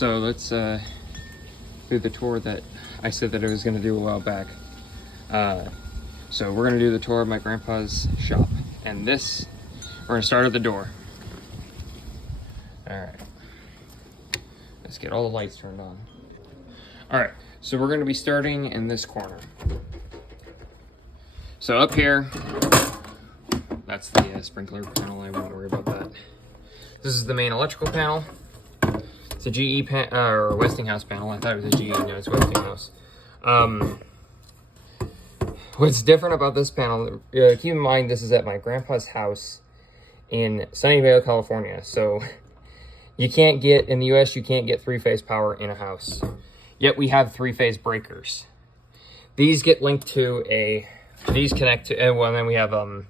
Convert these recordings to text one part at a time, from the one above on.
So let's do the tour that I said that I was going to do a while back. So we're going to do the tour of my grandpa's shop. And this, we're going to start at the door. Alright. Let's get all the lights turned on. Alright, so we're going to be starting in this corner. So up here, that's the sprinkler panel. I won't worry about that. This is the main electrical panel. It's a GE or Westinghouse panel. I thought it was a GE. No, it's Westinghouse. What's different about this panel? Keep in mind, this is at my grandpa's house in Sunnyvale, California. So you can't get in the U.S. You can't get three-phase power in a house. Yet we have three-phase breakers. These get linked to a. These connect to. Well, and then we have one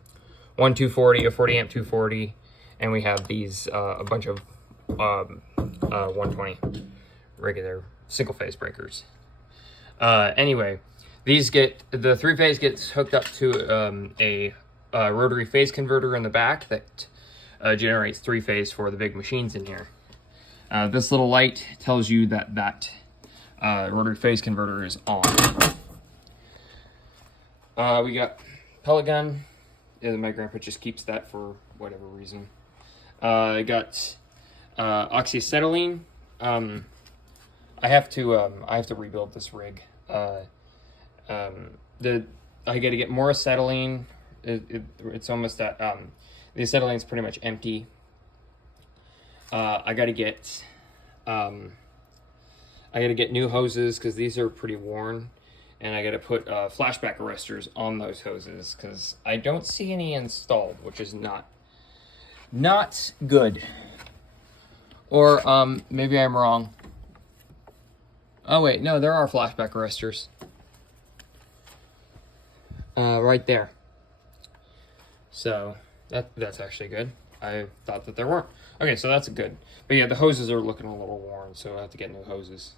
240, a 40 amp 240, and we have these a bunch of 120 regular single phase breakers. Anyway, these the three phase gets hooked up to a rotary phase converter in the back that generates three phase for the big machines in here. This little light tells you that rotary phase converter is on. We got pellet gun. Yeah, my grandpa just keeps that for whatever reason. I got Oxy-Acetylene. I have to rebuild this rig. I got to get more acetylene. It's almost at the acetylene is pretty much empty. I got to get new hoses because these are pretty worn, and I got to put flashback arresters on those hoses because I don't see any installed, which is not good. Or maybe I'm wrong. Oh wait, no, there are flashback arresters. Right there. So that's actually good. I thought that there weren't. Okay, so that's good. But yeah, the hoses are looking a little worn, so I have to get new hoses.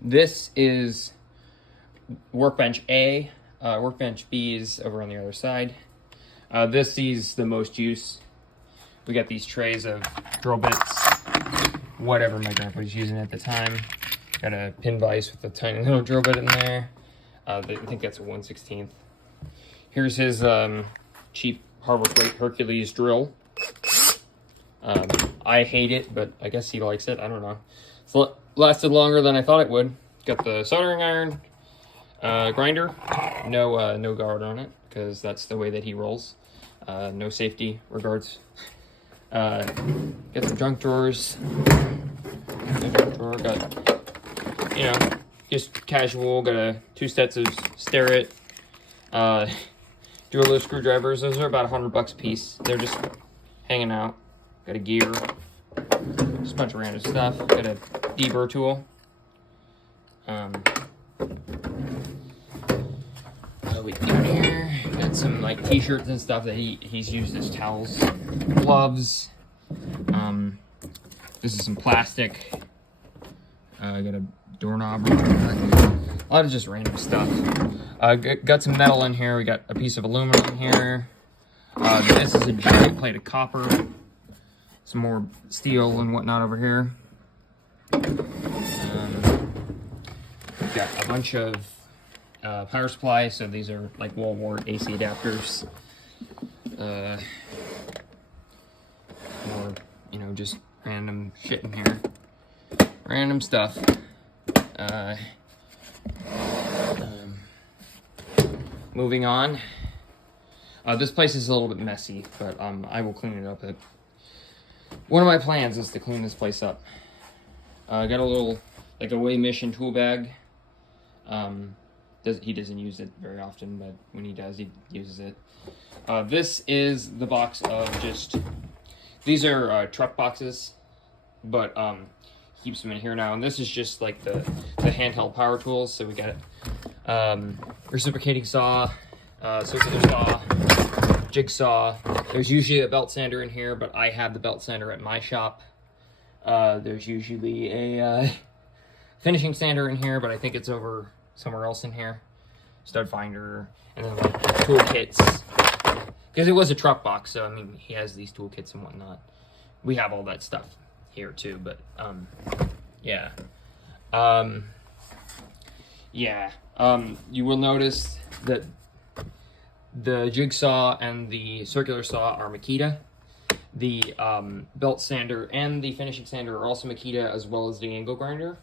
This is Workbench A. Workbench B is over on the other side. This sees the most use. We got these trays of drill bits, whatever my grandpa was using at the time. Got a pin vise with a tiny little drill bit in there. I think that's a 1/16. Here's his cheap Harbor Freight Hercules drill. I hate it, but I guess he likes it. I don't know. It's lasted longer than I thought it would. Got the soldering iron grinder. No guard on it, because that's the way that he rolls. No safety regards. Got some junk drawers. Got, just casual. Got 2 sets of Starrett dual screwdrivers. Those are about $100 a piece. They're just hanging out. Got a gear. Just a bunch of random stuff. Got a deburr tool. We got here. Got some like t-shirts and stuff that he's used as towels. Gloves. This is some plastic. I got a doorknob. A lot of just random stuff. Got some metal in here. We got a piece of aluminum in here. This is a giant plate of copper. Some more steel and whatnot over here. We've got a bunch of power supply. So these are like wall wart AC adapters. More, just random shit in here. Random stuff. Moving on. This place is a little bit messy, but I will clean it up. One of my plans is to clean this place up. I got a little, like a weigh mission tool bag. He doesn't use it very often, but when he does, he uses it. This is the box of these are truck boxes, but he keeps them in here now. And this is just like the handheld power tools. So we got reciprocating saw, circular saw, jigsaw. There's usually a belt sander in here, but I have the belt sander at my shop. There's usually a finishing sander in here, but I think it's over somewhere else in here. Stud finder, and then like tool kits. Because it was a truck box, so I mean, he has these tool kits and whatnot. We have all that stuff here too, but yeah. You will notice that the jigsaw and the circular saw are Makita. The belt sander and the finishing sander are also Makita, as well as the angle grinder.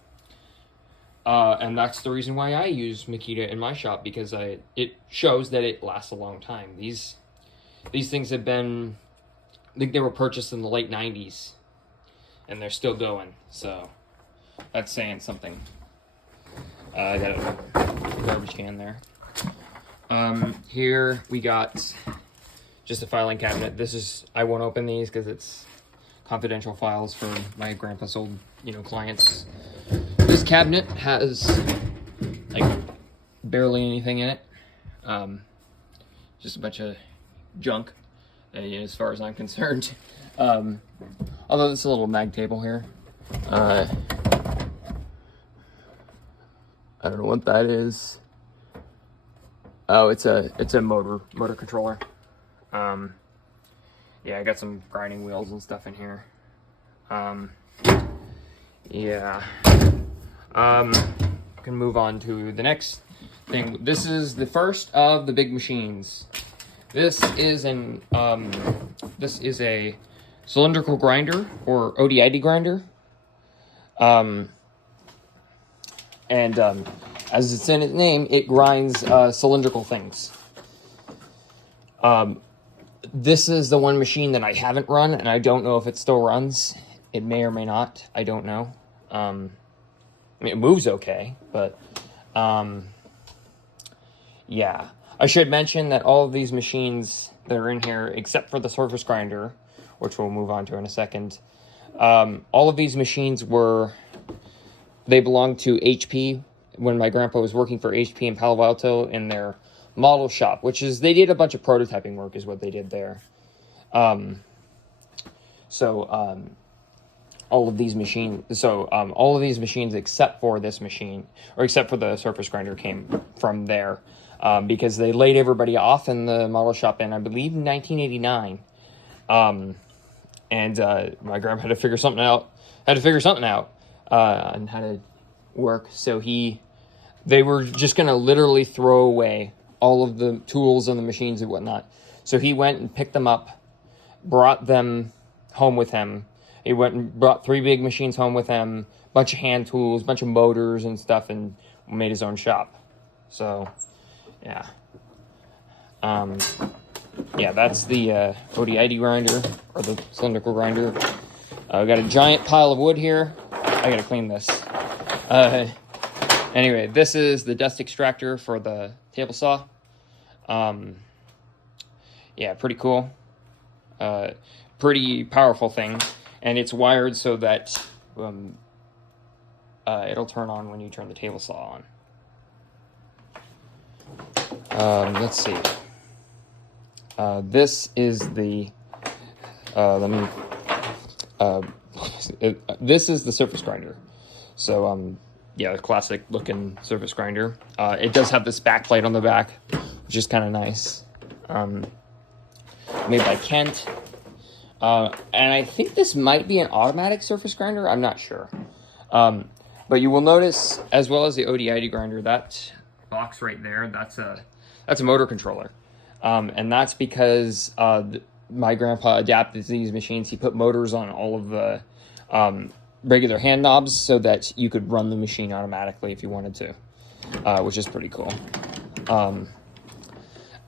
And that's the reason why I use Makita in my shop, because it shows that it lasts a long time. These things have been, I think they were purchased in the late 90s, and they're still going, so that's saying something. I got a garbage can there. Here we got just a filing cabinet. I won't open these because it's confidential files for my grandpa's old, clients. This cabinet has like barely anything in it. Just a bunch of junk, as far as I'm concerned. Although there's a little mag table here. I don't know what that is. Oh, it's a motor controller. Yeah, I got some grinding wheels and stuff in here. Yeah. Can move on to the next thing. This is the first of the big machines. This is a cylindrical grinder, or OD-ID grinder. As it's in its name, it grinds cylindrical things. This is the one machine that I haven't run, and I don't know if it still runs. It may or may not. I don't know. I mean, it moves okay, but yeah. I should mention that all of these machines that are in here, except for the surface grinder, which we'll move on to in a second, all of these machines they belonged to HP when my grandpa was working for HP in Palo Alto in their model shop, they did a bunch of prototyping work is what they did there. All of these machines, except for this machine, or except for the surface grinder, came from there, because they laid everybody off in the model shop in, I believe, 1989. My grandpa had to figure something out on how to work. So they were just going to literally throw away all of the tools and the machines and whatnot. So he went and picked them up, brought them home with him. He went and brought 3 big machines home with him, a bunch of hand tools, a bunch of motors and stuff, and made his own shop. So, yeah. That's the OD-ID grinder, or the cylindrical grinder. I've got a giant pile of wood here. I gotta clean this. Anyway, this is the dust extractor for the table saw. Yeah, pretty cool. Pretty powerful thing. And it's wired so that it'll turn on when you turn the table saw on. Let's see. This is the this is the surface grinder. So yeah, classic looking surface grinder. It does have this backplate on the back, which is kind of nice. Made by Kent. And I think this might be an automatic surface grinder. I'm not sure. But you will notice, as well as the OD-ID grinder, that box right there, that's a motor controller. And that's because my grandpa adapted to these machines. He put motors on all of the regular hand knobs so that you could run the machine automatically if you wanted to, which is pretty cool.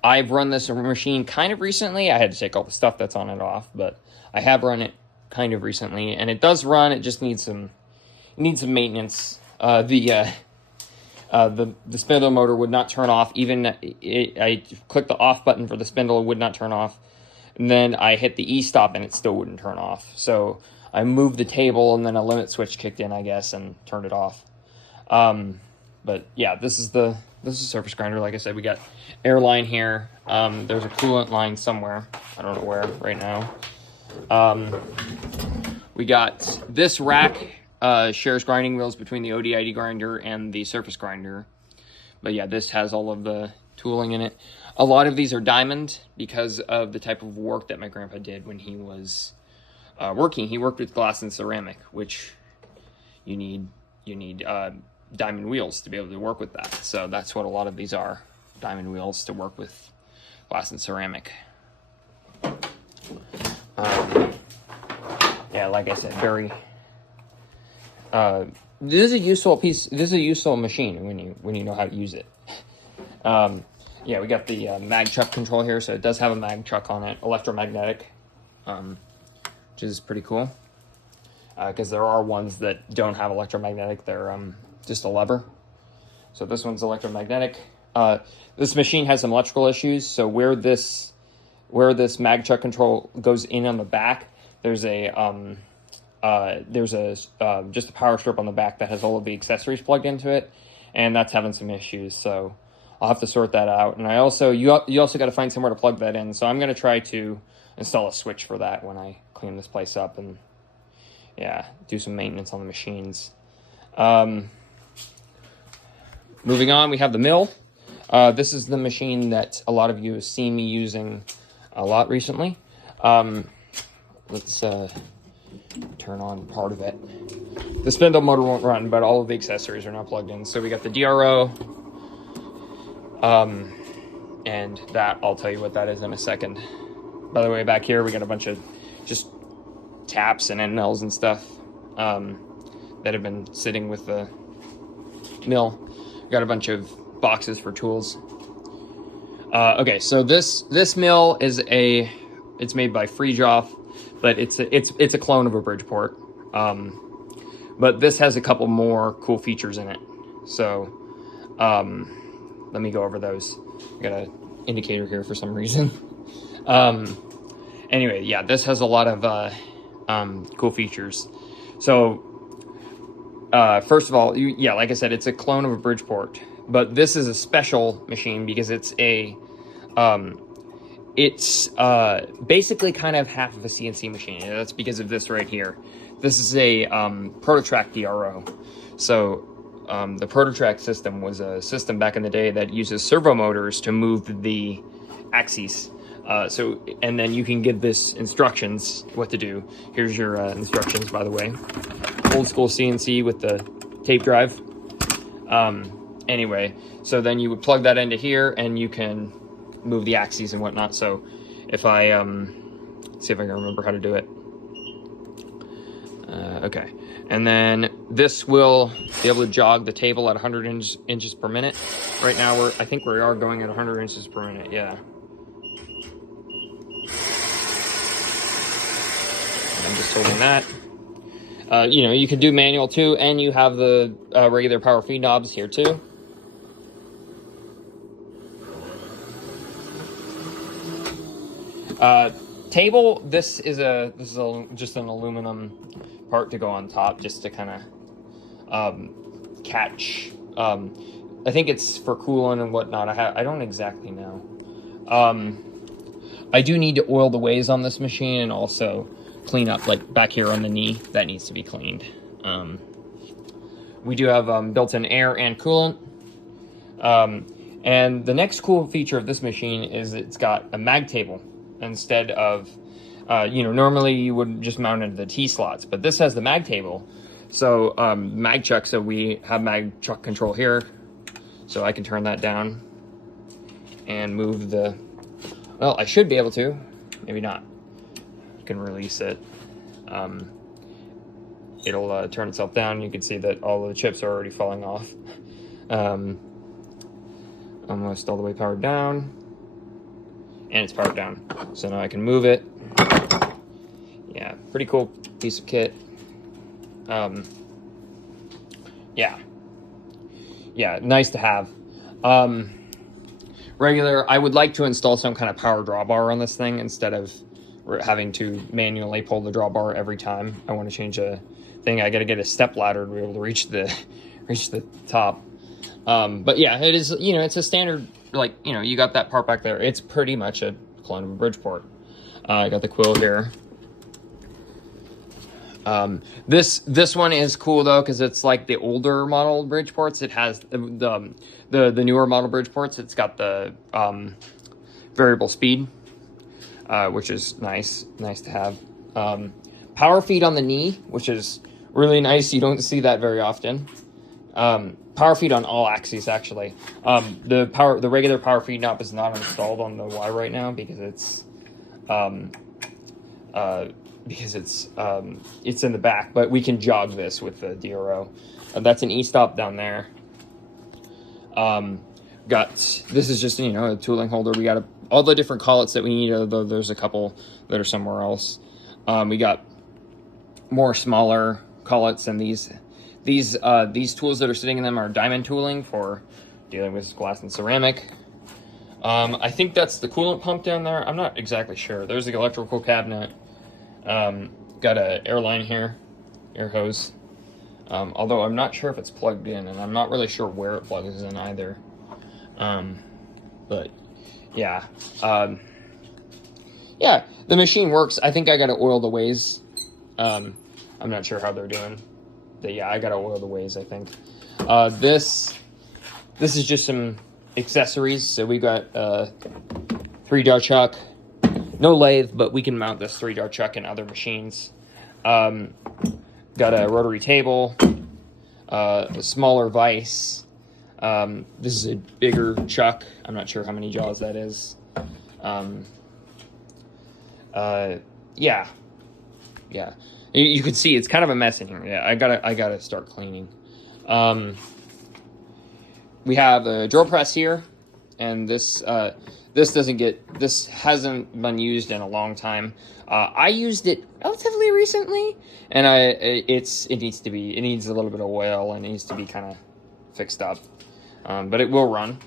I've run this machine kind of recently. I had to take all the stuff that's on it off, but I have run it kind of recently, and it does run. It just needs some maintenance. The spindle motor would not turn off. I clicked the off button for the spindle, it would not turn off. And then I hit the E-stop and it still wouldn't turn off. So I moved the table and then a limit switch kicked in, I guess, and turned it off. But yeah, this is a surface grinder. Like I said, we got air line here. There's a coolant line somewhere. I don't know where right now. We got this rack. Shares grinding wheels between the OD-ID grinder and the surface grinder. But yeah, this has all of the tooling in it. A lot of these are diamond because of the type of work that my grandpa did when he was working, he worked with glass and ceramic, which you need diamond wheels to be able to work with that. So that's what a lot of these are, diamond wheels to work with glass and ceramic. Yeah, like I said, very. This is a useful piece. This is a useful machine when you know how to use it. Yeah, we got the mag chuck control here, so it does have a mag chuck on it, electromagnetic, which is pretty cool. Because there are ones that don't have electromagnetic; they're just a lever. So this one's electromagnetic. This machine has some electrical issues. So where this mag chuck control goes in on the back, there's just a power strip on the back that has all of the accessories plugged into it, and that's having some issues. So I'll have to sort that out. And you also got to find somewhere to plug that in. So I'm going to try to install a switch for that when I clean this place up and do some maintenance on the machines. Moving on, we have the mill. This is the machine that a lot of you have seen me using a lot recently. Let's turn on part of it. The spindle motor won't run, but all of the accessories are now plugged in. So we got the DRO, and that, I'll tell you what that is in a second. By the way, back here we got a bunch of just taps and end mills and stuff that have been sitting with the mill. We got a bunch of boxes for tools. Okay, so this mill is it's made by Freejoff, but it's a clone of a Bridgeport. But this has a couple more cool features in it. So let me go over those. I got an indicator here for some reason. Anyway, yeah, this has a lot of cool features. So first of all, like I said, it's a clone of a Bridgeport, but this is a special machine because it's basically kind of half of a CNC machine. And that's because of this right here. This is a Prototrack DRO. So the Prototrack system was a system back in the day that uses servo motors to move the axes. And then you can give this instructions what to do. Here's your instructions, by the way. Old school CNC with the tape drive. Anyway, so then you would plug that into here and you can move the axes and whatnot. So if I see if I can remember how to do it. Okay, and then this will be able to jog the table at 100 inches per minute. Right now I think we are going at 100 inches per minute. Yeah. I'm just holding that. You can do manual too, and you have the regular power feed knobs here too. Table. This is just an aluminum part to go on top, just to kind of catch. I think it's for coolant and whatnot. I don't exactly know. I do need to oil the ways on this machine and also clean up, like back here on the knee, that needs to be cleaned. We do have built-in air and coolant. And the next cool feature of this machine is it's got a mag table instead of, normally you would just mount into the T-slots, but this has the mag table. So mag chuck, so we have mag chuck control here. So I can turn that down and move well, I should be able to, maybe not. Can release it. It'll turn itself down. You can see that all the chips are already falling off. Almost all the way powered down, and it's powered down. So now I can move it. Yeah, pretty cool piece of kit. Yeah, nice to have. I would like to install some kind of power drawbar on this thing instead of having to manually pull the drawbar every time I want to change a thing. I got to get a step ladder to be able to reach the top. But yeah, it is, it's a standard, you got that part back there. It's pretty much a clone of a Bridgeport. I got the quill here. This one is cool though, because it's like the older model Bridgeports. It has the newer model Bridgeports. It's got the variable speed, which is nice to have. power feed on the knee, which is really nice. You don't see that very often. Power feed on all axes, actually. The regular power feed knob is not installed on the Y right now because it's it's in the back, but we can jog this with the DRO. That's an e-stop down there. This is just, a tooling holder. We got all the different collets that we need, although there's a couple that are somewhere else. We got more smaller collets, and these tools that are sitting in them are diamond tooling for dealing with glass and ceramic. I think that's the coolant pump down there. I'm not exactly sure. There's the electrical cabinet. Got a air line here, air hose. Although I'm not sure if it's plugged in, and I'm not really sure where it plugs in either. But yeah. Yeah, the machine works. I think I got to oil the ways. I'm not sure how they're doing. But yeah, I got to oil the ways, I think. This is just some accessories. So we got 3-jar chuck. No lathe, but we can mount this 3-jar chuck in other machines. Got a rotary table, a smaller vise. This is a bigger chuck. I'm not sure how many jaws that is. Yeah. You can see it's kind of a mess in here. Yeah, I gotta start cleaning. We have a drill press here, and this hasn't been used in a long time. I used it relatively recently, and it needs a little bit of oil, and it needs to be kind of fixed up. But it will run.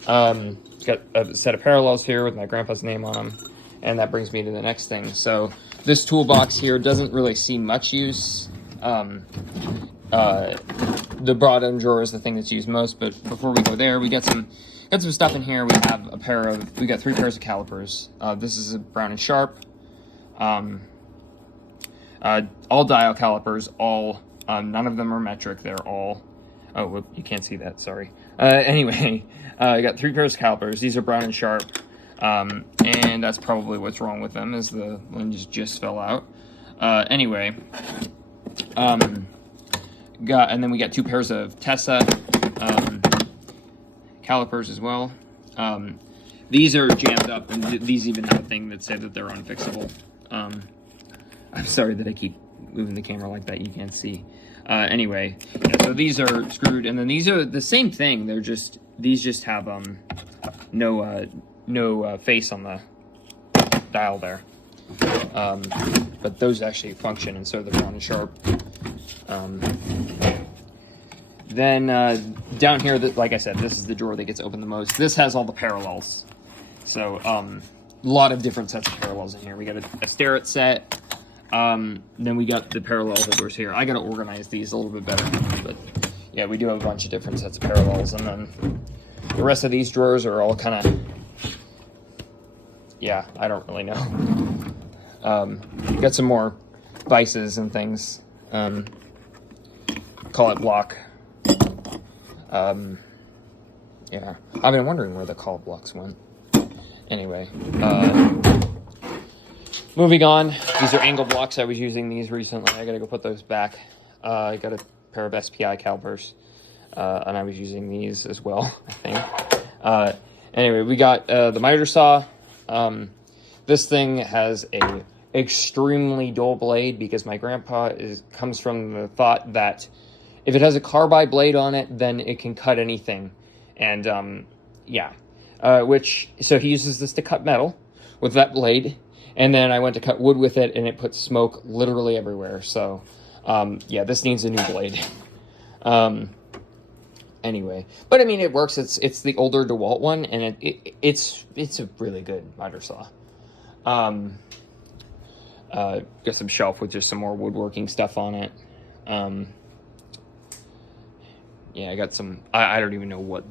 It's got a set of parallels here with my grandpa's name on them, and that brings me to the next thing. So this toolbox here doesn't really see much use. The bottom drawer is the thing that's used most, but before we go there, we got some stuff in here. We got 3 pairs of calipers. This is a Brown and Sharp. All dial calipers, none of them are metric. They're all, you can't see that, sorry. Anyway, I got 3 pairs of calipers. These are Brown and Sharp. And that's probably what's wrong with them, is the one just fell out. Anyway, and then we got 2 pairs of Tessa calipers as well. These are jammed up, and these even have a thing that said that they're unfixable. I'm sorry that I keep moving the camera like that. You can't see. Anyway, yeah, so these are screwed, and then these are the same thing. These just have no face on the dial there. But those actually function, and so they're Brown and Sharp. Then down here, like I said, this is the drawer that gets opened the most. This has all the parallels. So a lot of different sets of parallels in here. We got a Starrett set. Then we got the parallel holders here. I got to organize these a little bit better. But yeah, we do have a bunch of different sets of parallels. And then the rest of these drawers are all kind of, yeah, I don't really know. Got some more vices and things. Call it block. Yeah, I've been wondering where the call blocks went. Anyway, moving on. These are angle blocks. I was using these recently. I gotta go put those back. I got a pair of SPI calipers, and I was using these as well, I think. Anyway, we got the miter saw. This thing has a extremely dull blade because my grandpa comes from the thought that if it has a carbide blade on it, then it can cut anything. And yeah, so he uses this to cut metal with that blade. And then I went to cut wood with it, and it puts smoke literally everywhere. So yeah, this needs a new blade. Anyway, but I mean, it works. It's the older DeWalt one, and it's a really good miter saw. Got some shelf with just some more woodworking stuff on it. Yeah, I got some. I don't even know what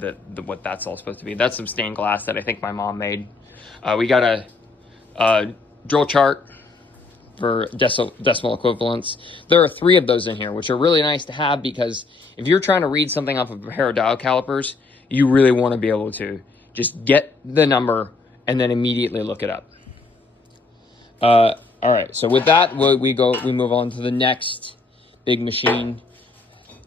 that's all supposed to be. That's some stained glass that I think my mom made. We got a drill chart for decimal equivalents. There are 3 of those in here, which are really nice to have because if you're trying to read something off of a pair of dial calipers, you really want to be able to just get the number and then immediately look it up. All right, so with that, we move on to the next big machine,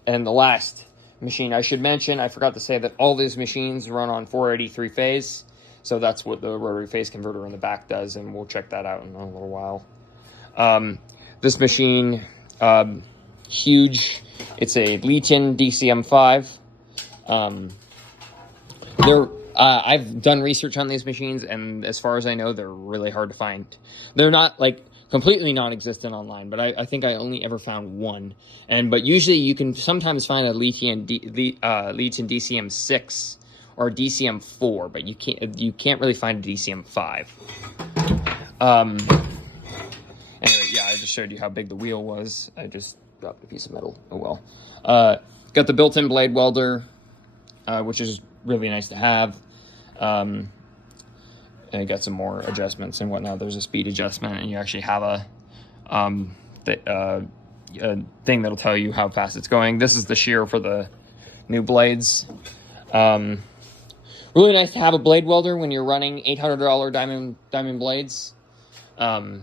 and the last machine I should mention. I forgot to say that all these machines run on 483 phase, so that's what the rotary phase converter in the back does, and we'll check that out in a little while. This machine, huge. It's a Legion DCM5. I've done research on these machines, and as far as I know, they're really hard to find. They're not like completely non-existent online, but I think I only ever found one. But usually you can sometimes find a Legion DCM6 or DCM4, but you can't really find a DCM5. Anyway, yeah, I just showed you how big the wheel was. I just dropped a piece of metal. Oh well. Got the built-in blade welder, which is really nice to have. And you got some more adjustments and whatnot. There's a speed adjustment, and you actually have a thing that'll tell you how fast it's going. This is the shear for the new blades. Really nice to have a blade welder when you're running $800 diamond blades. Yeah,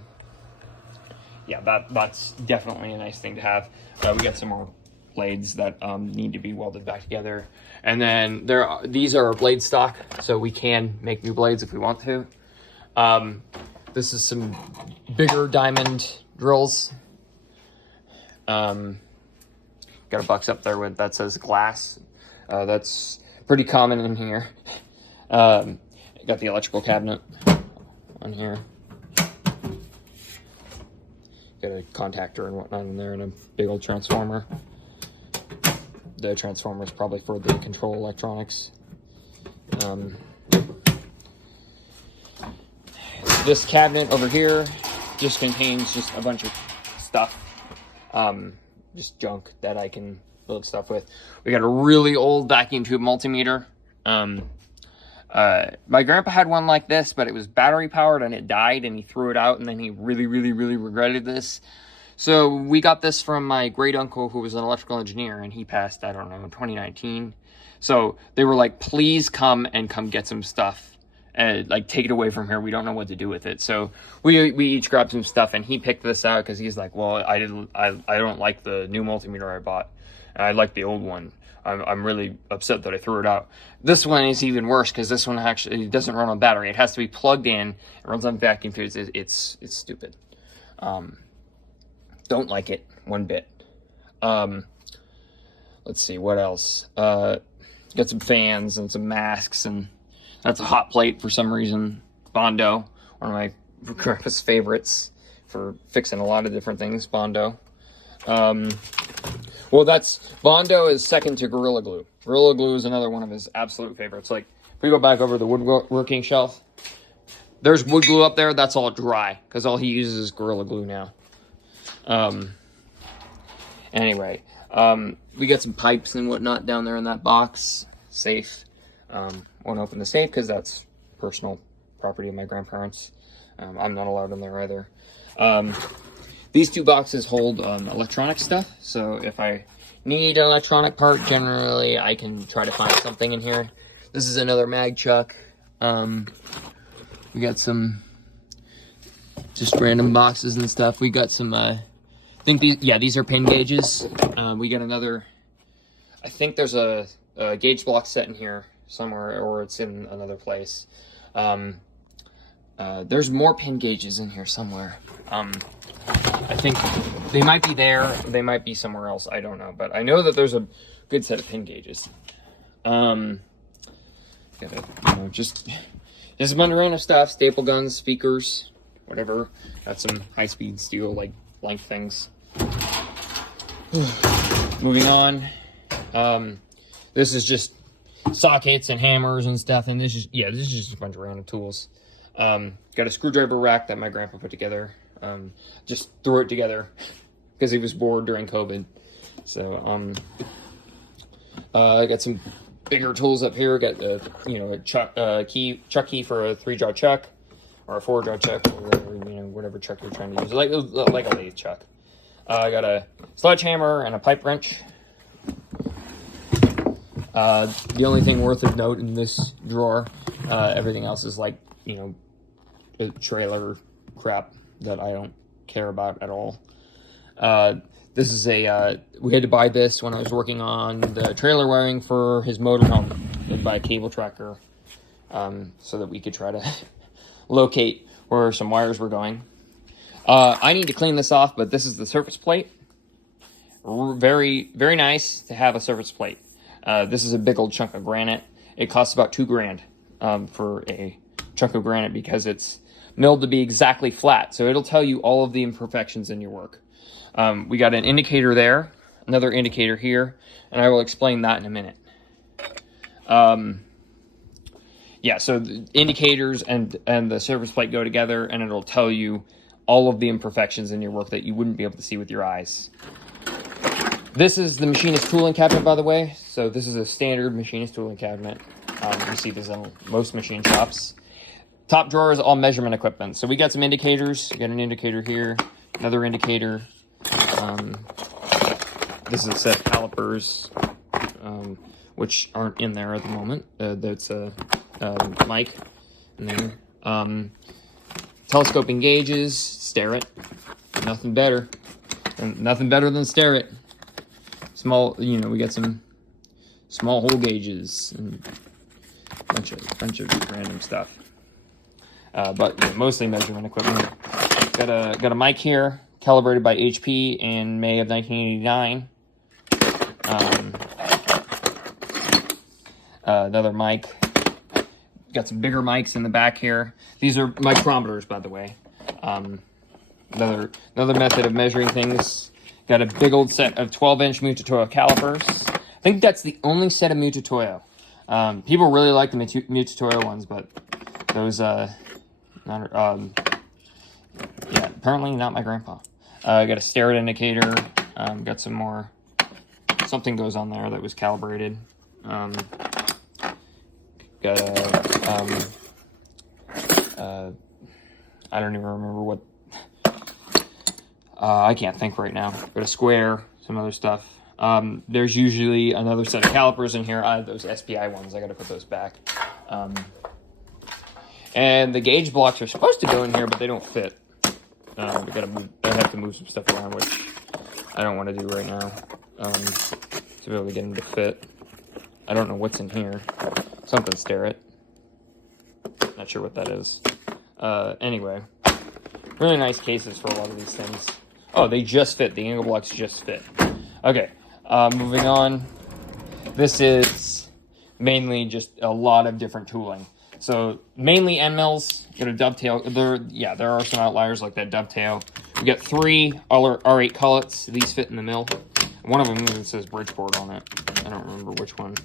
that's definitely a nice thing to have. We got some more blades that need to be welded back together, and then these are blade stock, so we can make new blades if we want to. This is some bigger diamond drills. Got a box up there that says glass. That's pretty common in here. Got the electrical cabinet on here. Got a contactor and whatnot in there, and a big old transformer. The transformer is probably for the control electronics. This cabinet over here just contains just a bunch of stuff, just junk that I can build stuff with. We got a really old vacuum tube multimeter. My grandpa had one like this, but it was battery powered and it died, and he threw it out, and then he really regretted this. So we got this from my great uncle, who was an electrical engineer, and he passed, I don't know, in 2019. So they were like, please come get some stuff and like take it away from here. We don't know what to do with it. So we each grabbed some stuff, and he picked this out because he's like, well, I don't like the new multimeter I bought, and I like the old one. I'm really upset that I threw it out. This one is even worse because this one actually doesn't run on battery. It has to be plugged in. It runs on vacuum tubes. It's stupid. Don't like it one bit. Let's see what else. Got some fans and some masks, and that's a hot plate for some reason. Bondo, one of my grandpa's favorites for fixing a lot of different things. Bondo. Well, Bondo is second to Gorilla Glue. Gorilla Glue is another one of his absolute favorites. Like, if we go back over the woodworking shelf, there's wood glue up there. That's all dry, because all he uses is Gorilla Glue now. Anyway, we got some pipes and whatnot down there in that box. Safe. Won't open the safe, because that's personal property of my grandparents. I'm not allowed in there either. These two boxes hold electronic stuff, so if I need an electronic part, generally I can try to find something in here. This is another mag chuck. We got some just random boxes and stuff. We got some, I think these are pin gauges. We got another, I think there's a gauge block set in here somewhere, or it's in another place. There's more pin gauges in here somewhere. I think they might be there, they might be somewhere else, I don't know, but I know that there's a good set of pin gauges. Just a bunch of random stuff, staple guns, speakers, whatever. Got some high-speed steel, like, blank things. Moving on. This is just sockets and hammers and stuff, and this is just a bunch of random tools. Got a screwdriver rack that my grandpa put together. Just threw it together because he was bored during COVID. So, I got some bigger tools up here. Got a chuck key for a 3-jaw chuck or a 4-jaw chuck, or whatever chuck you're trying to use, like a lathe chuck. I got a sledgehammer and a pipe wrench. The only thing worth of note in this drawer, everything else is like, trailer crap. that I don't care about at all. This is a, we had to buy this when I was working on the trailer wiring for his motorhome. We had to buy a cable tracker so that we could try to locate where some wires were going. I need to clean this off, but this is the surface plate. Very, very nice to have a surface plate. This is a big old chunk of granite. It costs about $2,000 for a chunk of granite because it's milled to be exactly flat. So it'll tell you all of the imperfections in your work. We got an indicator there, another indicator here, and I will explain that in a minute. Yeah, so the indicators and the surface plate go together, and it'll tell you all of the imperfections in your work that you wouldn't be able to see with your eyes. This is the Machinist tooling cabinet, by the way. So this is a standard Machinist tooling cabinet. You see this in most machine shops. Top drawer is all measurement equipment. So we got some indicators. We got an indicator here, another indicator. This is a set of calipers, which aren't in there at the moment. That's a mic in there. Telescoping gauges, Starrett. Nothing better. And nothing better than Starrett. Small, we got some small hole gauges and a bunch of random stuff. But mostly measurement equipment. Got a mic here, calibrated by HP in May of 1989. Another mic. Got some bigger mics in the back here. These are micrometers, by the way. Another method of measuring things. Got a big old set of 12-inch Mutatoyo calipers. I think that's the only set of Mutatoyo. People really like the Mutatoyo ones, but those, apparently not my grandpa. Got a Starrett indicator. Got some more, something goes on there that was calibrated. Got a, I don't even remember what, I can't think right now. Got a square, some other stuff. There's usually another set of calipers in here. Those SPI ones, I gotta put those back. And the gauge blocks are supposed to go in here, but they don't fit. I have to move some stuff around, which I don't want to do right now, to be able to get them to fit. I don't know what's in here. Something Starrett. Not sure what that is. Anyway, really nice cases for a lot of these things. Oh, they just fit. The angle blocks just fit. Okay, moving on. This is mainly just a lot of different tooling. So mainly end mills. Got a dovetail. There are some outliers like that dovetail. We got 3 R8 collets. These fit in the mill. One of them even says Bridgeport on it. I don't remember which one.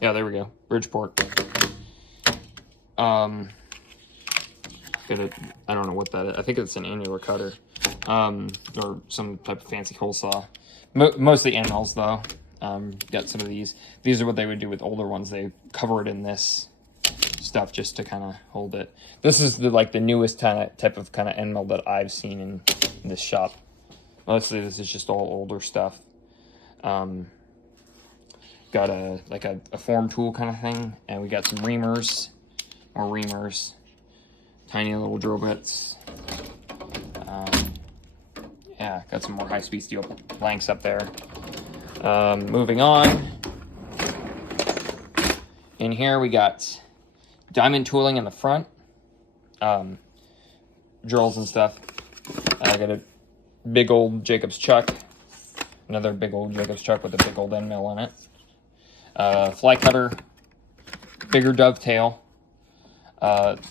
Yeah, there we go. Bridgeport. I don't know what that is. I think it's an annular cutter. Or some type of fancy hole saw. Mostly end mills, though. Got some of these. These are what they would do with older ones. They cover it in this stuff just to kind of hold it. This is the newest type of end mill that I've seen in this shop. Mostly this is just all older stuff. Got a form tool kind of thing, and we got some reamers, more reamers, tiny little drill bits. Yeah, got some more high-speed steel blanks up there. Moving on. In here we got diamond tooling in the front, drills and stuff. I got a big old Jacobs chuck, another big old Jacobs chuck with a big old end mill in it. Fly cutter, bigger dovetail,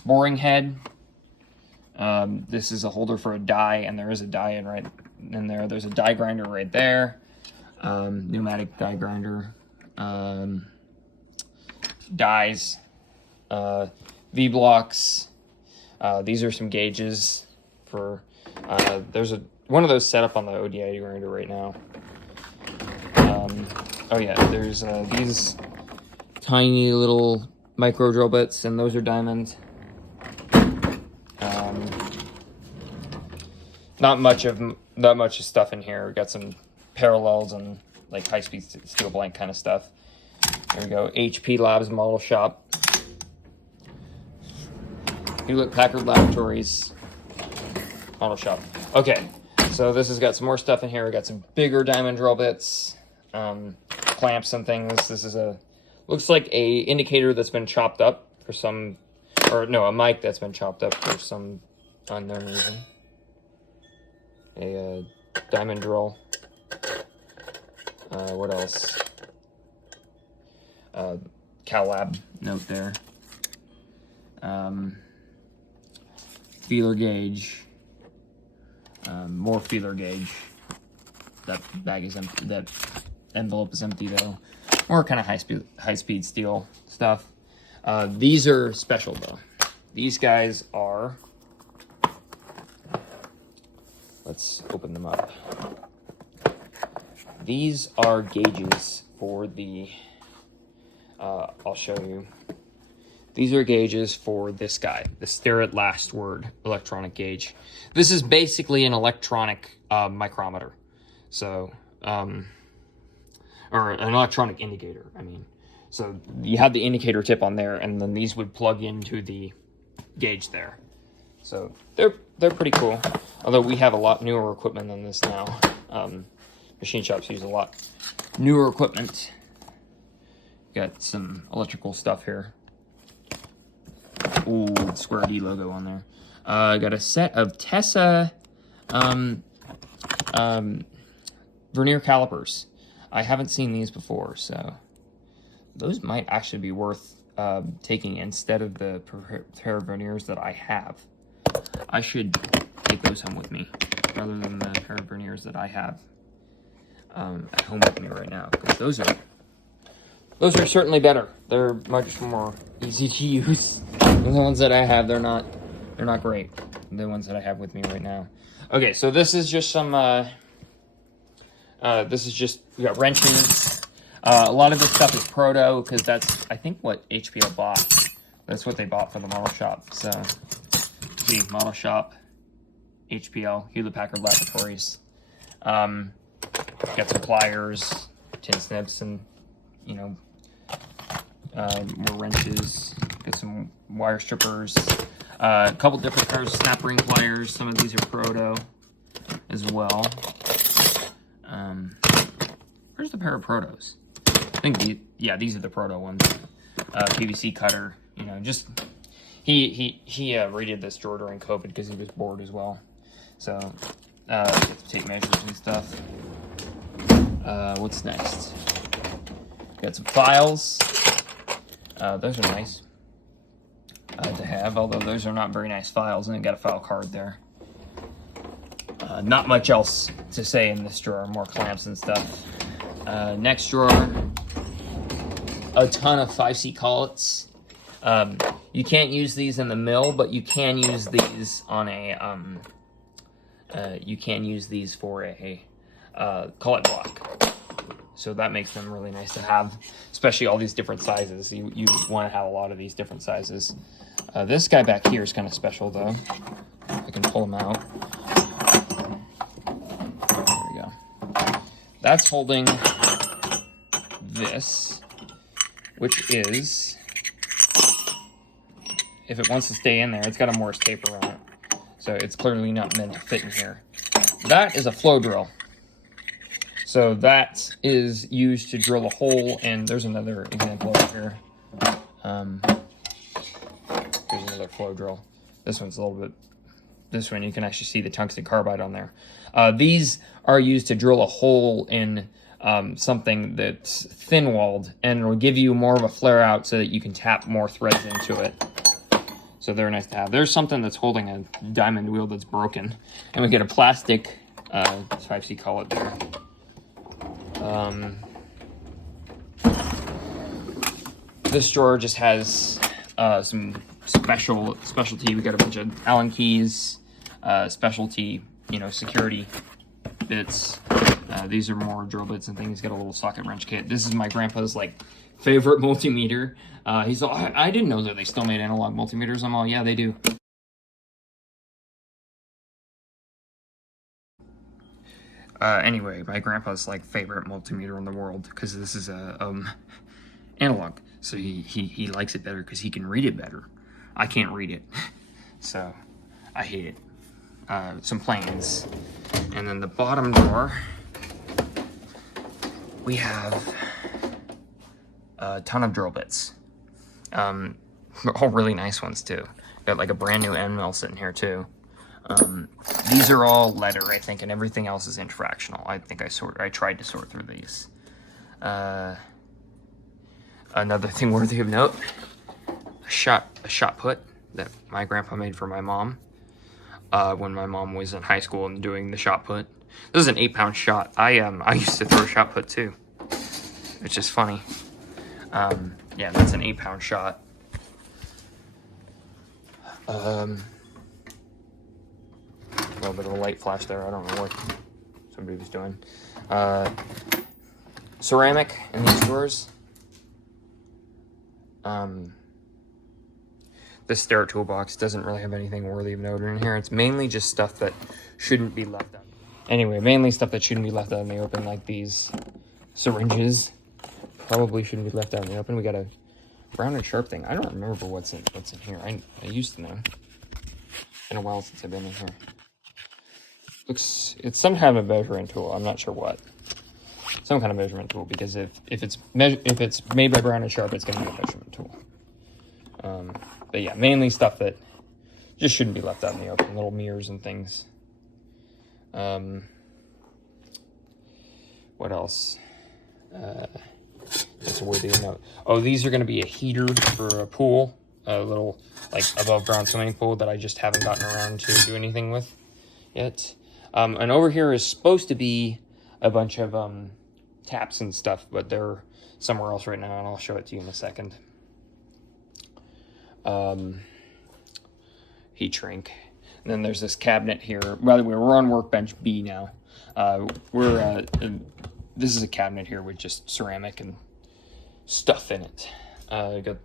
boring head. This is a holder for a die, and there is a die right in there. There's a die grinder right there. Pneumatic die grinder. Dies. V-blocks. These are some gauges for, there's one of those set up on the OD-ID grinder right now. Oh yeah, there's these tiny little micro drill bits, and those are diamond. Not much of stuff in here. We got some parallels and high-speed steel blank kind of stuff. There we go. HP Labs Model Shop. Hewlett-Packard Laboratories Model Shop. Okay, so this has got some more stuff in here. We got some bigger diamond drill bits, clamps and things. This is looks like a indicator that's been chopped up for some, or no, a mic that's been chopped up for some unknown reason. A diamond drill. What else? Cal Lab note there. Feeler gauge. More feeler gauge. That bag is empty. That envelope is empty though. More kind of high speed steel stuff. These are special though. These guys are. Let's open them up. These are gauges for the. I'll show you. These are gauges for this guy, the Starrett Last Word electronic gauge. This is basically an electronic micrometer. So, or an electronic indicator, I mean. So you have the indicator tip on there, and then these would plug into the gauge there. So they're pretty cool. Although we have a lot newer equipment than this now. Machine shops use a lot newer equipment. Got some electrical stuff here. Ooh, Square D logo on there. Got a set of Tessa vernier calipers. I haven't seen these before, so those might actually be worth taking instead of the pair of verniers that I have. I should take those home with me rather than the pair of verniers that I have at home with me right now, because those are certainly better. They're much more easy to use. The ones that I have, they're not great. The ones that I have with me right now. Okay, so this is just some. We got wrenches. A lot of this stuff is Proto, because that's, I think, what HPL bought. That's what they bought for the model shop. So, see, model shop, HPL, Hewlett-Packard Laboratories. Got some pliers, tin snips, and more wrenches. Got some wire strippers. A couple different pairs of snap ring pliers. Some of these are Proto as well. Where's the pair of Protos? I think these are the Proto ones. PVC cutter. Just he redid this drawer during COVID because he was bored as well. So tape measures and stuff. What's next? Got some files. Those are nice to have, although those are not very nice files, and then got a file card there. Not much else to say in this drawer, more clamps and stuff. Next drawer, a ton of 5C collets. You can't use these in the mill, but you can use these on a, you can use these for a collet block. So that makes them really nice to have, especially all these different sizes. You want to have a lot of these different sizes. This guy back here is kind of special though. I can pull him out. There we go. That's holding this, which is, if it wants to stay in there, it's got a Morse taper on it. So it's clearly not meant to fit in here. That is a flow drill. So that is used to drill a hole, and there's another example over here. There's another flow drill. This one's a little bit, this one you can actually see the tungsten carbide on there. These are used to drill a hole in something that's thin-walled, and it'll give you more of a flare out so that you can tap more threads into it. So they're nice to have. There's something that's holding a diamond wheel that's broken, and we get a plastic 5C collet there. This drawer just has some specialty. We got a bunch of Allen keys, specialty, security bits. These are more drill bits and things. Got a little socket wrench kit. This is my grandpa's favorite multimeter. He's all, I didn't know that they still made analog multimeters. I'm all, yeah, they do. Anyway, my grandpa's favorite multimeter in the world, because this is a analog, so he likes it better because he can read it better. I can't read it, so I hate it. some planes. And then the bottom drawer, we have a ton of drill bits. All really nice ones too. Got like a brand new end mill sitting here too. These are all letter, I think, and everything else is inch fractional. I think I tried to sort through these. Another thing worthy of note, a shot put that my grandpa made for my mom when my mom was in high school and doing the shot put. This is an 8-pound shot. I used to throw a shot put too, which is funny. Yeah, that's an 8-pound shot. A little bit of a light flash there. I don't know what somebody was doing. Ceramic in these drawers. This Starrett toolbox doesn't really have anything worthy of note in here. It's mainly just stuff that shouldn't be left out. Anyway, mainly stuff that shouldn't be left out in the open, like these syringes. Probably shouldn't be left out in the open. We got a round and sharp thing. I don't remember what's in here. I used to know. Been a while since I've been in here. It's some kind of a measuring tool. I'm not sure what. Some kind of measurement tool, because if it's made by Brown and Sharp, it's going to be a measurement tool. But yeah, mainly stuff that just shouldn't be left out in the open. Little mirrors and things. What else? That's a worthy of note. Oh, these are going to be a heater for a pool. A little, like, above ground swimming pool that I just haven't gotten around to do anything with yet. And over here is supposed to be a bunch of taps and stuff, but they're somewhere else right now, and I'll show it to you in a second. Heat shrink. And then there's this cabinet here. By the way, we're on Workbench B now. This is a cabinet here with just ceramic and stuff in it. Got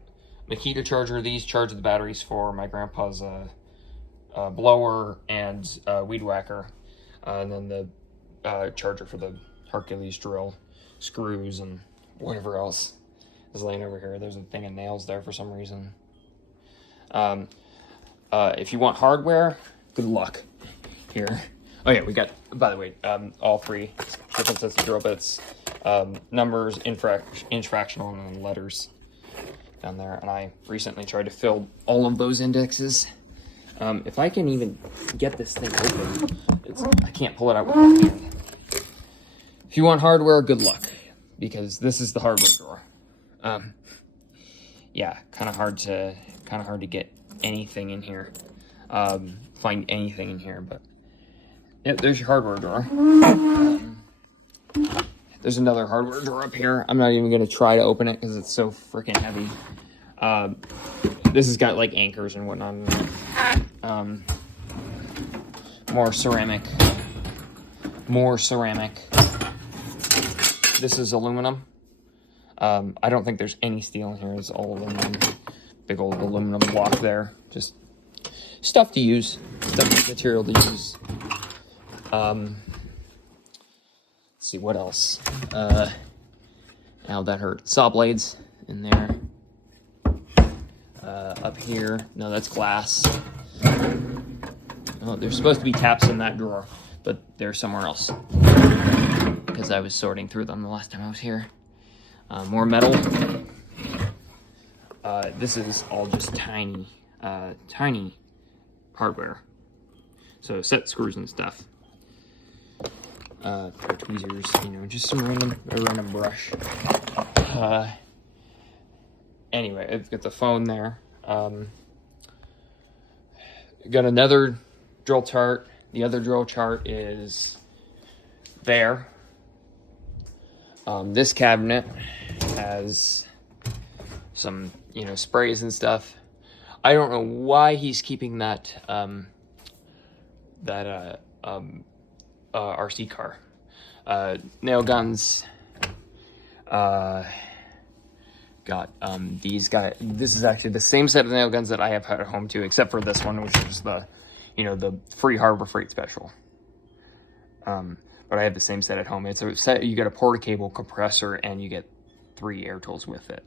Makita charger. These charge the batteries for my grandpa's blower and weed whacker. And then the charger for the Hercules drill, screws, and whatever else is laying over here. There's a thing of nails there for some reason. If you want hardware, good luck here. Oh yeah, we got, by the way, all three different sets of drill bits, numbers, inch fractional, and then letters down there. And I recently tried to fill all of those indexes. If I can even get this thing open, I can't pull it out with my hand. If you want hardware, good luck, because this is the hardware drawer. Yeah, kind of hard to get anything in here, find anything in here, but yeah, there's your hardware drawer. There's another hardware drawer up here. I'm not even gonna try to open it because it's so freaking heavy. This has got like anchors and whatnot. More ceramic. This is aluminum. I don't think there's any steel in here. It's all aluminum. Big old aluminum block there. Just stuff to use. Material to use. Let's see what else. Ow, that hurt. Saw blades in there. Up here. No, that's glass. Oh, there's supposed to be taps in that drawer, but they're somewhere else, because I was sorting through them the last time I was here. More metal. This is all just tiny hardware. So set screws and stuff. Tweezers, just some random brush. Anyway, I've got the phone there. Got another drill chart. The other drill chart is there. This cabinet has some, sprays and stuff. I don't know why he's keeping that RC car. Nail guns. This is actually the same set of nail guns that I have at home too, except for this one, which is the free Harbor Freight special. But I have the same set at home. It's a set. You get a porta-cable compressor, and you get 3 air tools with it.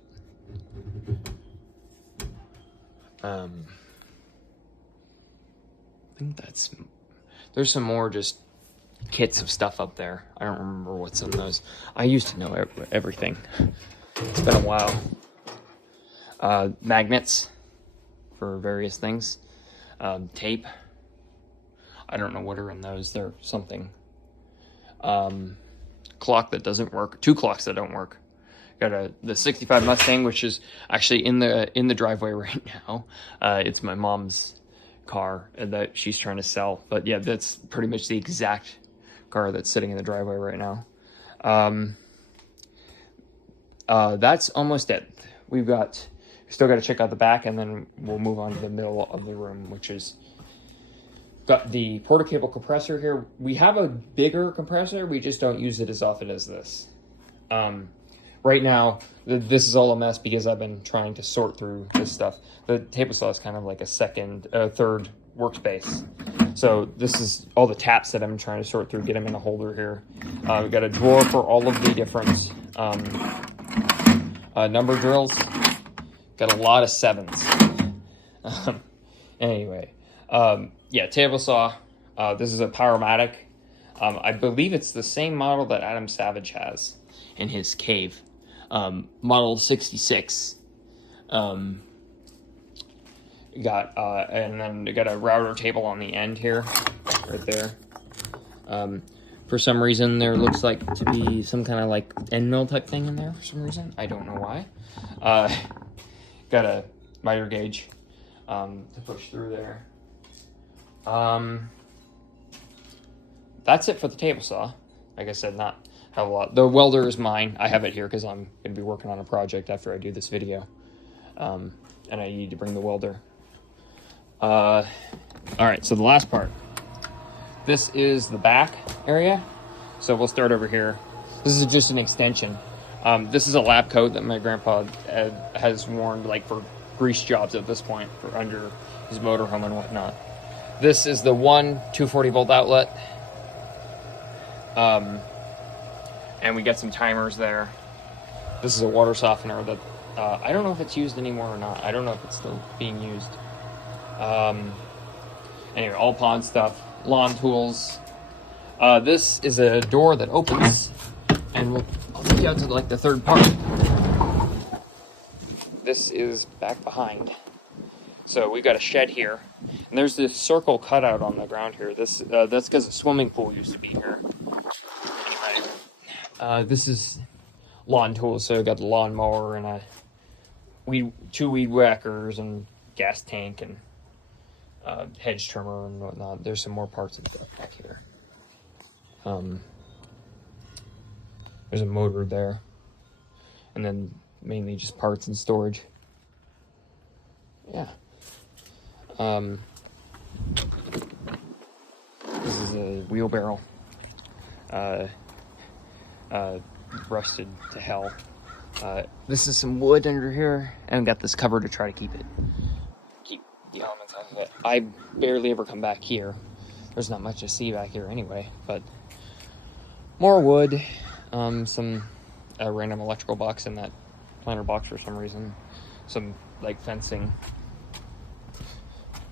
I think that's There's some more just kits of stuff up there. I don't remember what's in those. I used to know everything. It's been a while. Magnets for various things. Tape. I don't know what are in those. They're something. Clock that doesn't work. 2 clocks that don't work. Got the 65 Mustang, which is actually in the driveway right now. It's my mom's car that she's trying to sell. But yeah, that's pretty much the exact car that's sitting in the driveway right now. That's almost it. We've still got to check out the back, and then we'll move on to the middle of the room, which is got the portable compressor here. We have a bigger compressor. We just don't use it as often as this. Right now, this is all a mess because I've been trying to sort through this stuff. The table saw is kind of like a third workspace. So this is all the taps that I'm trying to sort through, get them in a holder here. We've got a drawer for all of the different number drills. Got a lot of 7s. Anyway, yeah, table saw. This is a Powermatic. I believe it's the same model that Adam Savage has in his cave. Model 66. And then you got a router table on the end here, right there. For some reason, there looks like to be some kind of like end mill type thing in there for some reason. I don't know why. Got a miter gauge to push through there. That's it for the table saw. Like I said, not have a lot. The welder is mine. I have it here because I'm going to be working on a project after I do this video. And I need to bring the welder. All right, so the last part. This is the back area. So we'll start over here. This is just an extension. This is a lab coat that my grandpa has worn like for grease jobs at this point, for under his motorhome and whatnot. This is the 240 volt outlet. And we got some timers there. This is a water softener that I don't know if it's used anymore or not. I don't know if it's still being used. Anyway, all pond stuff, lawn tools. This is a door that opens, and I'll take you out to like the third part. This is back behind. So we've got a shed here, and there's this circle cutout on the ground here. That's because a swimming pool used to be here. Anyway, this is lawn tools. So we've got the lawnmower and two weed whackers and gas tank and hedge trimmer and whatnot. There's some more parts of stuff back here. There's a motor there, and then mainly just parts and storage. Yeah. This is a wheelbarrow. Rusted to hell. This is some wood under here, and got this cover to try to keep the elements out of it. I barely ever come back here. There's not much to see back here anyway, but more wood, some random electrical box in that planter box for some reason, some like fencing.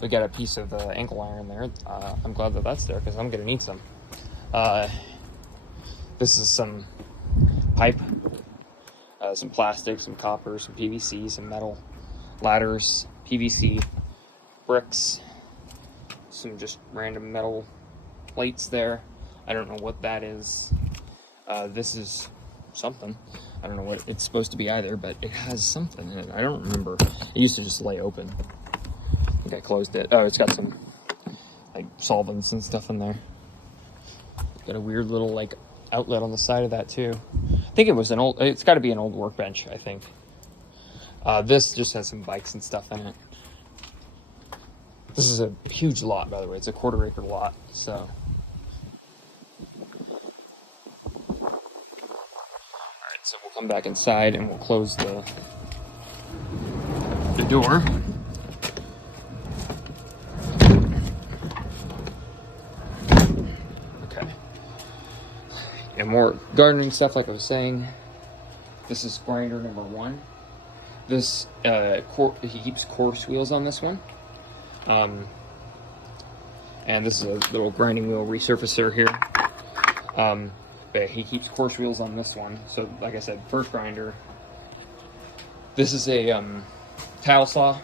We got a piece of the ankle iron there. I'm glad that that's there because I'm gonna need some. This is some pipe, some plastic, some copper, some PVC, some metal, ladders, PVC, bricks, some just random metal plates there. I don't know what that is. This is something. I don't know what it's supposed to be either, but it has something in it. I don't remember. It used to just lay open. I think I closed it. Oh, it's got some like solvents and stuff in there. Got a weird little like outlet on the side of that too. I think it's got to be an old workbench, I think. This just has some bikes and stuff in it. This is a huge lot, by the way. It's a 1/4 acre lot, so. Alright, so we'll come back inside and we'll close the door. Okay. And more gardening stuff, like I was saying. This is grinder number 1. This, he keeps coarse wheels on this one. And this is a little grinding wheel resurfacer here. But he keeps coarse wheels on this one. So like I said, first grinder. This is a towel saw.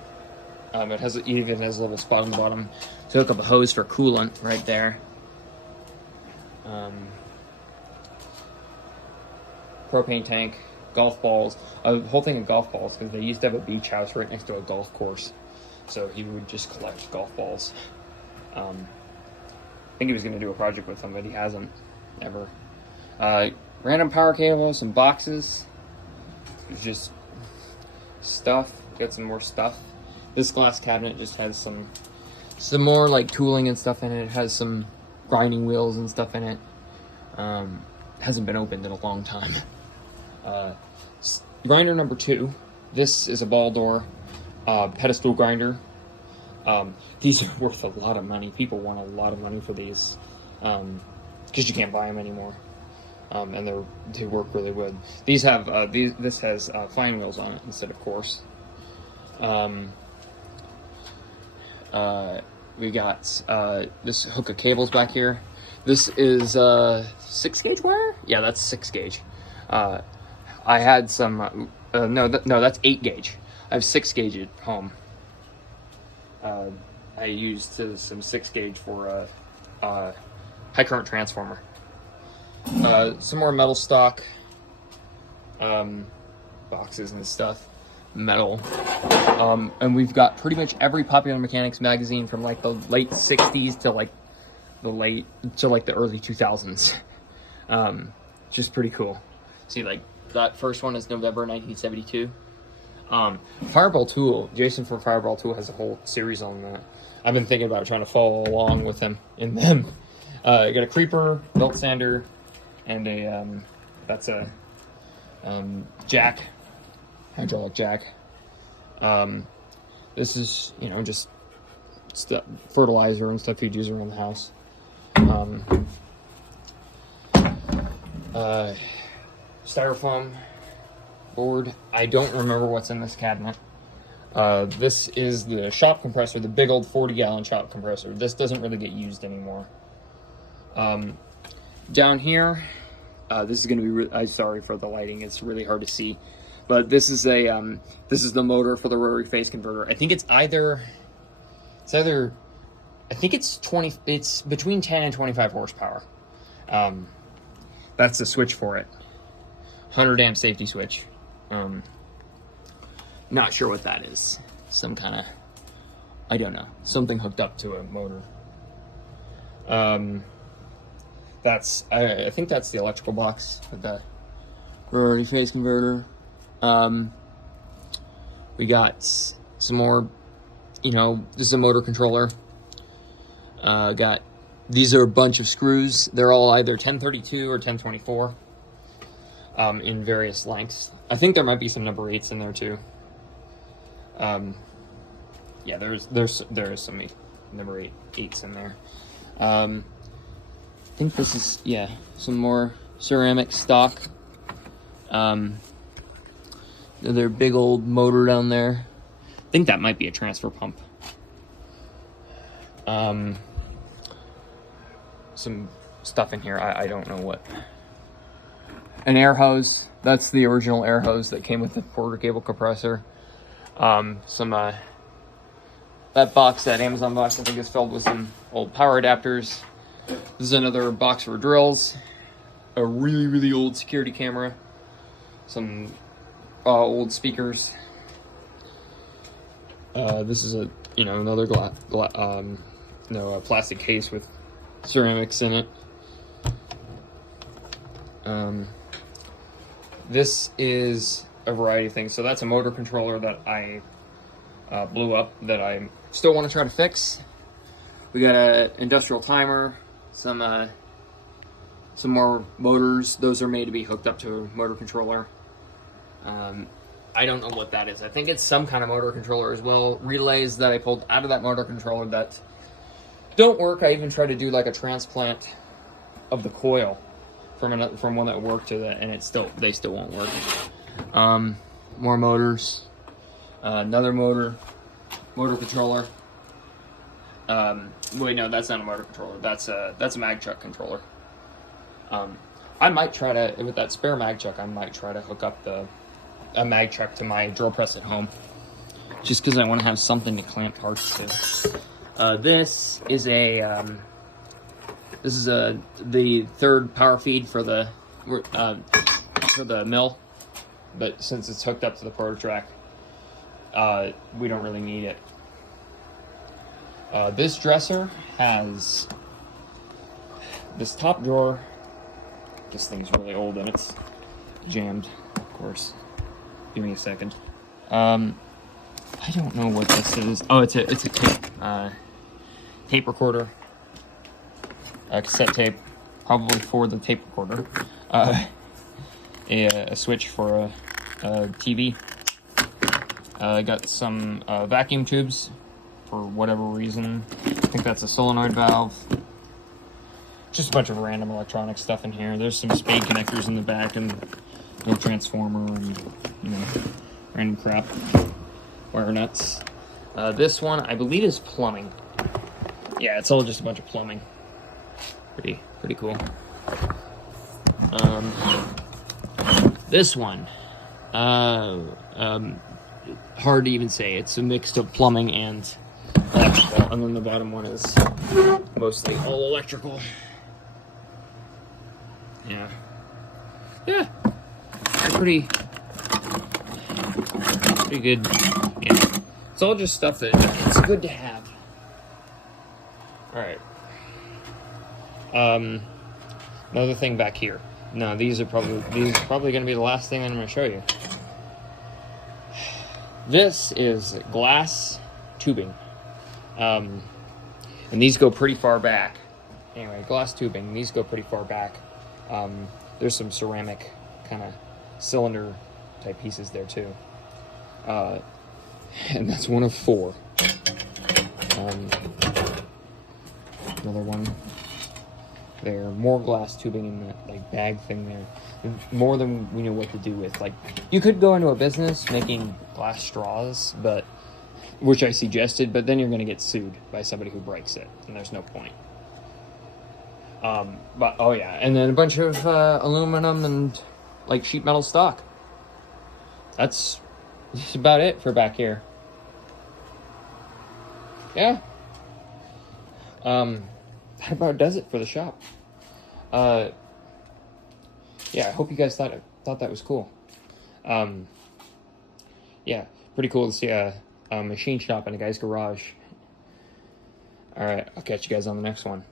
It even has a little spot on the bottom to hook up a hose for coolant right there. Propane tank, golf balls, a whole thing of golf balls, because they used to have a beach house right next to a golf course. So he would just collect golf balls. I think he was going to do a project with them, but he hasn't ever. Random power cables, some boxes. It's just stuff. Got some more stuff. This glass cabinet just has some more like tooling and stuff in it. It has some grinding wheels and stuff in it. Hasn't been opened in a long time. Grinder number 2. This is a ball door pedestal grinder. These are worth a lot of money. People want a lot of money for these because you can't buy them anymore. And they work really good. These have this has fine wheels on it instead of coarse. We got this hook of cables back here. This is 6 gauge wire. Yeah, that's 6 gauge. I had some. No, that's 8 gauge. I have 6 gauge at home. I used some 6 gauge for a high current transformer. Some more metal stock, boxes and stuff, metal. And we've got pretty much every Popular Mechanics magazine from like the late 60s to like the early 2000s. Just pretty cool. See, like that first one is November 1972. Fireball Tool, Jason from Fireball Tool has a whole series on that. I've been thinking about trying to follow along with him in them. I got a creeper, belt sander, and that's a jack, hydraulic jack. This is, just stuff, fertilizer and stuff you'd use around the house. Styrofoam board. I don't remember what's in this cabinet. This is the shop compressor, the big old 40-gallon shop compressor. This doesn't really get used anymore. Down here, this is going to be. I'm sorry for the lighting; it's really hard to see. But this is the motor for the rotary phase converter. I think it's either. I think it's 20. It's between 10 and 25 horsepower. That's the switch for it. 100 amp safety switch. Not sure what that is. Some kind of, I don't know, something hooked up to a motor. I think that's the electrical box with the rotary phase converter. We got some more, this is a motor controller. These are a bunch of screws. They're all either 1032 or 1024 in various lengths. I think there might be some number 8s in there too. Yeah, there is some number 8s in there. I think this is, some more ceramic stock. Their big old motor down there. I think that might be a transfer pump. Some stuff in here, I don't know what. An air hose. That's the original air hose that came with the quarter cable compressor. That box, that Amazon box, I think is filled with some old power adapters. This is another box for drills. A really, really old security camera. Some old speakers. This is another plastic case with ceramics in it. This is a variety of things. So that's a motor controller that I blew up that I still want to try to fix. We got an industrial timer, some more motors. Those are made to be hooked up to a motor controller. I don't know what that is. I think it's some kind of motor controller as well. Relays that I pulled out of that motor controller that don't work. I even tried to do like a transplant of the coil from one that worked to that, and they still won't work. More motors. Another motor controller. Wait, no, that's not a motor controller. That's a mag chuck controller. I might try to, with that spare mag chuck, I might try to hook up a mag chuck to my drill press at home, just because I want to have something to clamp parts to. This is the third power feed for the mill, but since it's hooked up to the porter track, we don't really need it. This dresser has this top drawer. This thing's really old and it's jammed, of course. Give me a second. I don't know what this is. Oh, it's a tape recorder. Cassette tape, probably for the tape recorder. A switch for a TV. I got some vacuum tubes for whatever reason. I think that's a solenoid valve. Just a bunch of random electronic stuff in here. There's some spade connectors in the back and a transformer and, you know, random crap. Wire nuts. This one, I believe, is plumbing. Yeah, it's all just a bunch of plumbing. Pretty cool. This one, hard to even say. It's a mix of plumbing and electrical, and then the bottom one is mostly all electrical. Yeah, pretty good. Yeah, it's all just stuff that it's good to have. All right. Another thing back here. No, these are probably going to be the last thing I'm going to show you. This is glass tubing, and these go pretty far back. Anyway, glass tubing. These go pretty far back. There's some ceramic kind of cylinder type pieces there too, and that's one of 4. Another one. There, more glass tubing in that like bag thing there. More than we know what to do with. Like, you could go into a business making glass straws, but which I suggested, but then you're going to get sued by somebody who breaks it, and there's no point. But oh yeah, and then a bunch of aluminum and like sheet metal stock. That's about it for back here. Yeah. That about does it for the shop. Yeah, I hope you guys thought that was cool. Yeah, pretty cool to see a machine shop in a guy's garage. All right, I'll catch you guys on the next one.